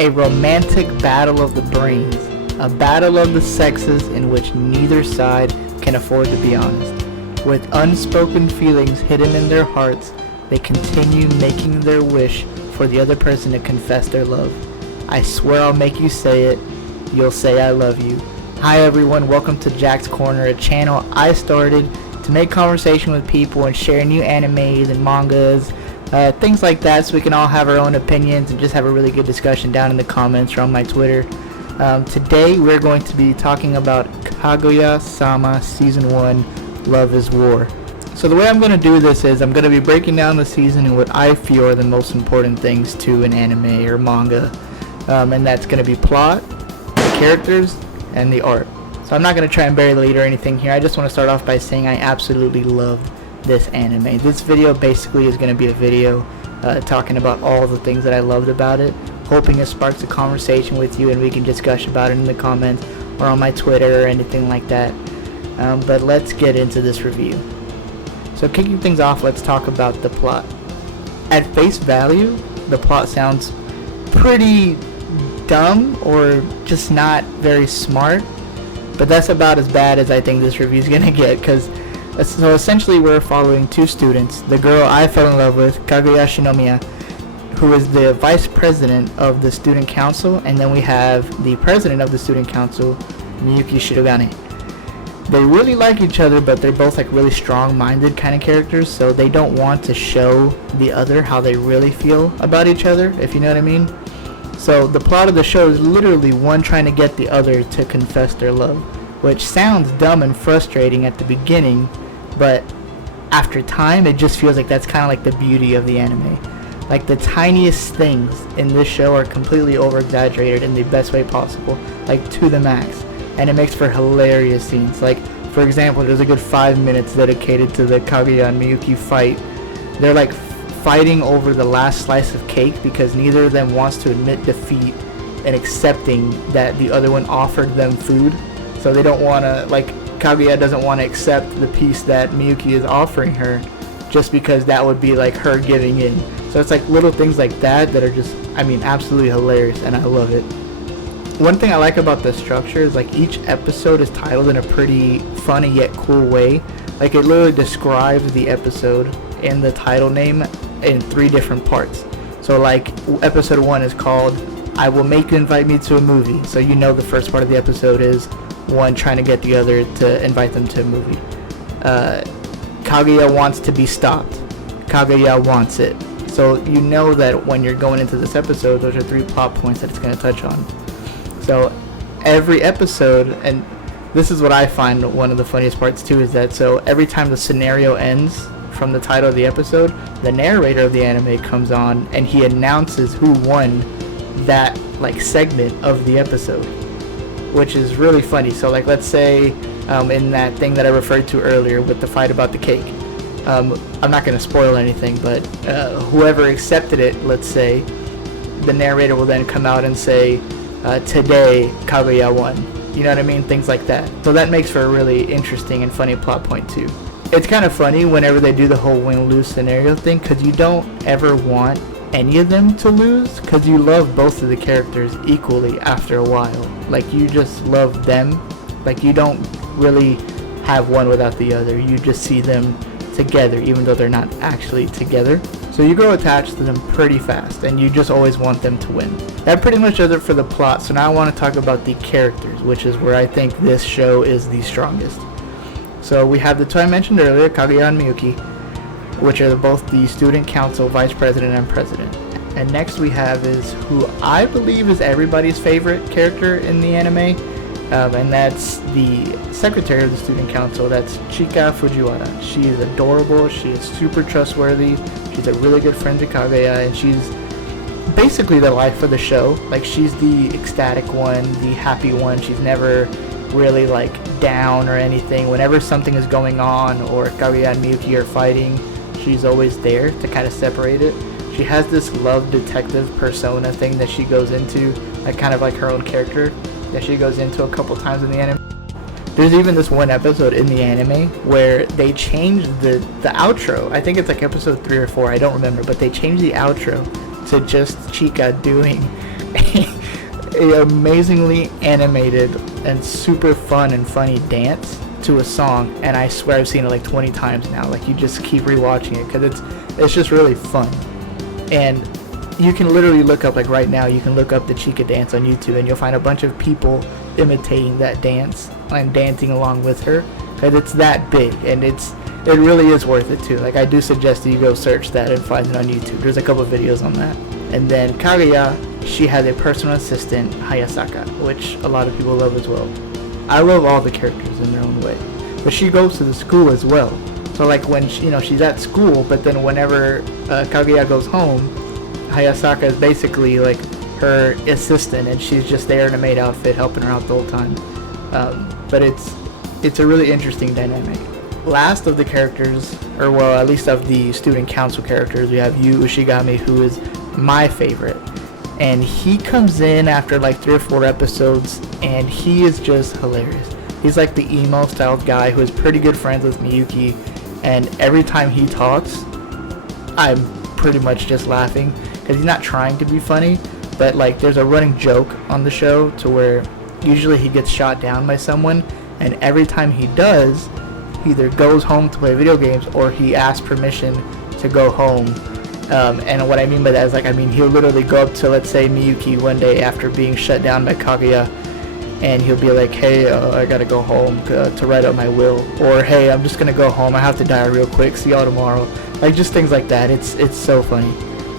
A romantic battle of the brains, a battle of the sexes in which neither side can afford to be honest. With unspoken feelings hidden in their hearts, they continue making their wish for the other person to confess their love. I swear I'll make you say it. You'll say I love you. Hi everyone, welcome to Jack's Corner, a channel I started to make conversation with people and share new animes and mangas, things like that, so we can all have our own opinions and just have a really good discussion down in the comments or on my Twitter. Today we're going to be talking about Kaguya-sama Season 1, Love is War. So the way I'm going to do this is I'm going to be breaking down the season and what I feel are the most important things to an anime or manga. And that's going to be plot, the characters, and the art. So I'm not going to try and bury the lead or anything here. I just want to start off by saying I absolutely loved this anime. This video basically is going to be a video talking about all the things that I loved about it, hoping it sparks a conversation with you and we can discuss about it in the comments or on my Twitter or anything like that. But let's get into this review. So kicking things off, let's talk about the plot. At face value, the plot sounds pretty dumb or just not very smart, but that's about as bad as I think this review is gonna get, because so essentially we're following two students. The girl I fell in love with, Kaguya Shinomiya, who is the vice president of the student council, and then we have the president of the student council, Miyuki Shirogane. They really like each other, but they're both like really strong-minded kind of characters, so they don't want to show the other how they really feel about each other, if you know what I mean. So the plot of the show is literally one trying to get the other to confess their love, which sounds dumb and frustrating at the beginning, but after time it just feels like that's kind of like the beauty of the anime. Like the tiniest things in this show are completely over-exaggerated in the best way possible, like to the max, and it makes for hilarious scenes. Like for example, there's a good 5 minutes dedicated to the Kaguya and Miyuki fight. They're like fighting over the last slice of cake because neither of them wants to admit defeat and accepting that the other one offered them food. So they don't want to, like, Kaguya doesn't want to accept the piece that Miyuki is offering her just because that would be like her giving in. So it's like little things like that that are just, I mean, absolutely hilarious, and I love it. One thing I like about the structure is like each episode is titled in a pretty funny yet cool way. Like it literally describes the episode in the title name in 3 different parts. So like episode 1 is called I Will Make You Invite Me to a Movie. So you know the first part of the episode is one trying to get the other to invite them to a movie. Kaguya wants to be stopped. Kaguya wants it. So you know that when you're going into this episode, those are 3 plot points that it's going to touch on. So every episode, and this is what I find one of the funniest parts too, is that so every time the scenario ends from the title of the episode, the narrator of the anime comes on and he announces who won that like segment of the episode, which is really funny. So like let's say in that thing that I referred to earlier with the fight about the cake, I'm not going to spoil anything, but whoever accepted it, let's say, the narrator will then come out and say, today Kaguya won. You know what I mean? Things like that. So that makes for a really interesting and funny plot point too. It's kind of funny whenever they do the whole win-lose scenario thing, because you don't ever want any of them to lose, because you love both of the characters equally after a while. Like you just love them. Like you don't really have one without the other. You just see them together even though they're not actually together. So you grow attached to them pretty fast and you just always want them to win. That pretty much does it for the plot. So now I want to talk about the characters, which is where I think this show is the strongest. So we have the two I mentioned earlier, Kaguya and Miyuki, which are both the student council vice president and president. And next we have is who I believe is everybody's favorite character in the anime, and that's the secretary of the student council. That's Chika Fujiwara. She is adorable, she is super trustworthy, she's a really good friend to Kaguya, and she's basically the life of the show. Like she's the ecstatic one, the happy one. She's never really like down or anything. Whenever something is going on or Kaguya and Miyuki are fighting, she's always there to kind of separate it. She has this love detective persona thing that she goes into, like kind of like her own character that she goes into a couple times in the anime. There's even this one episode in the anime where they changed the outro. I think it's like episode 3 or 4, I don't remember, but they changed the outro to just Chika doing a amazingly animated and super fun and funny dance to a song, and I swear I've seen it like 20 times now. Like, you just keep rewatching it because it's just really fun. And you can literally look up, like right now, you can look up the Chica dance on YouTube and you'll find a bunch of people imitating that dance and dancing along with her, because it's that big, and it really is worth it too. Like, I do suggest that you go search that and find it on YouTube. There's a couple of videos on that. And then Kaguya, she has a personal assistant, Hayasaka, which a lot of people love as well. I love all the characters in their own way, but she goes to the school as well. So like when she's at school, but then whenever Kaguya goes home, Hayasaka is basically like her assistant, and she's just there in a maid outfit helping her out the whole time. But it's a really interesting dynamic. Last of the characters, or well, at least of the student council characters, we have Yu Ushigami, who is my favorite. And he comes in after like 3 or 4 episodes, and he is just hilarious. He's like the emo styled guy who is pretty good friends with Miyuki, and every time he talks, I'm pretty much just laughing, because he's not trying to be funny, but like there's a running joke on the show to where usually he gets shot down by someone, and every time he does, he either goes home to play video games or he asks permission to go home. And what I mean by that is, like, I mean, he'll literally go up to, let's say, Miyuki one day after being shut down by Kaguya, and he'll be like, hey, I gotta go home to write out my will, or hey, I'm just gonna go home, I have to die real quick, see y'all tomorrow. Like, just things like that. It's so funny.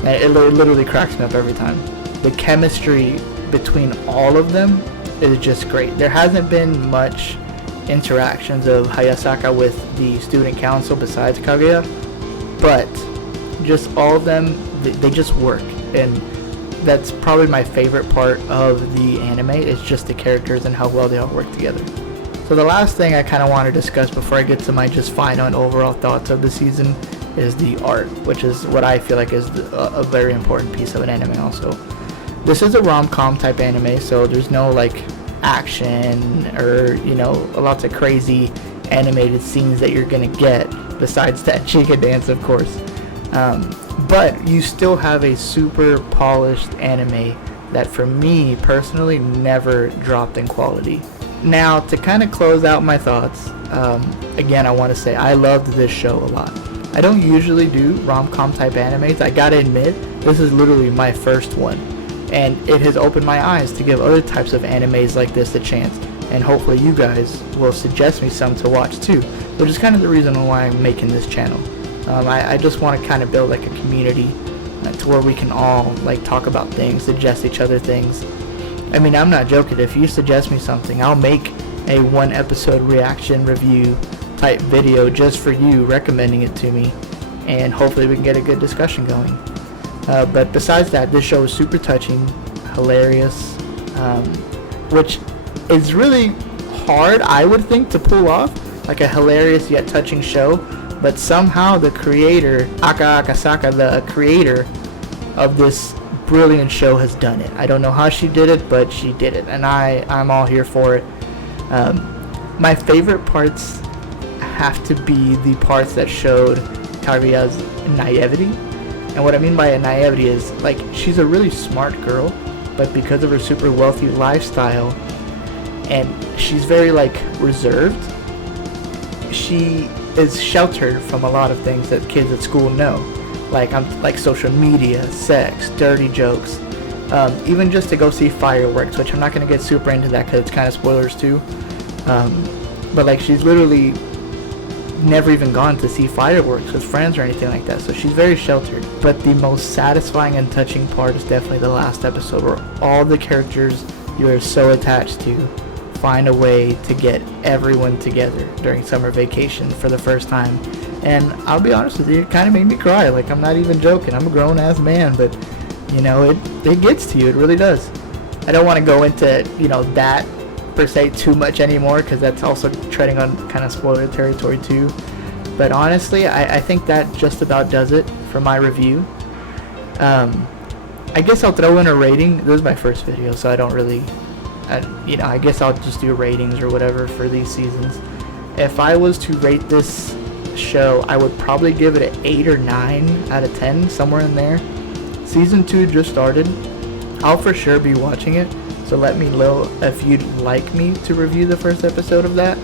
It literally cracks me up every time. The chemistry between all of them is just great. There hasn't been much interactions of Hayasaka with the student council besides Kaguya, but just all of them, they just work, and that's probably my favorite part of the anime, is just the characters and how well they all work together. So the last thing I kind of want to discuss before I get to my just final and overall thoughts of the season is the art, which is what I feel like is a very important piece of an anime also. This is a rom-com type anime, so there's no like action or lots of crazy animated scenes that you're gonna get besides that Chica dance, of course. But you still have a super polished anime that, for me personally, never dropped in quality. Now, to kind of close out my thoughts, again, I want to say I loved this show a lot. I don't usually do rom-com type animes. I gotta admit, this is literally my first one, and it has opened my eyes to give other types of animes like this a chance, and hopefully you guys will suggest me some to watch too, which is kind of the reason why I'm making this channel. I just want to kind of build like a community to where we can all like talk about things, suggest each other things. I mean, I'm not joking. If you suggest me something, I'll make a 1 episode reaction review type video just for you, recommending it to me, and hopefully we can get a good discussion going. But besides that, this show is super touching, hilarious, which is really hard, I would think, to pull off, like a hilarious yet touching show. But somehow the creator, Aka Akasaka, the creator of this brilliant show, has done it. I don't know how she did it, but she did it, and I'm all here for it. My favorite parts have to be the parts that showed Kaguya's naivety. And what I mean by naivety is, like, she's a really smart girl, but because of her super wealthy lifestyle, and she's very, like, reserved, she is sheltered from a lot of things that kids at school know, like social media, sex, dirty jokes, even just to go see fireworks, which I'm not going to get super into that because it's kind of spoilers too, but like she's literally never even gone to see fireworks with friends or anything like that, so she's very sheltered. But the most satisfying and touching part is definitely the last episode, where all the characters you are so attached to find a way to get everyone together during summer vacation for the first time. And I'll be honest with you, it kind of made me cry. Like, I'm not even joking. I'm a grown-ass man, but it gets to you. It really does. I don't want to go into that per se too much anymore, because that's also treading on kind of spoiler territory too. But honestly, I think that just about does it for my review. I guess I'll throw in a rating. This is my first video, so I don't really I guess I'll just do ratings or whatever for these seasons. If I was to rate this show, I would probably give it an 8 or 9 out of 10, somewhere in there. Season 2 just started. I'll for sure be watching it, so let me know if you'd like me to review the first episode of that.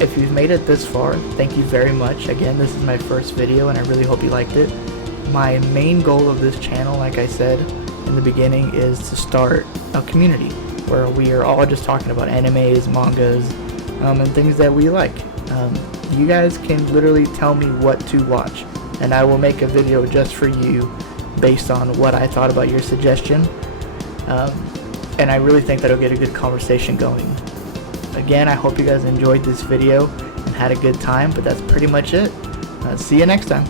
If you've made it this far, thank you very much. Again, this is my first video and I really hope you liked it. My main goal of this channel, like I said in the beginning, is to start a community where we are all just talking about animes, mangas, and things that we like. You guys can literally tell me what to watch, and I will make a video just for you based on what I thought about your suggestion. And I really think that'll get a good conversation going. Again, I hope you guys enjoyed this video and had a good time, but that's pretty much it. See you next time.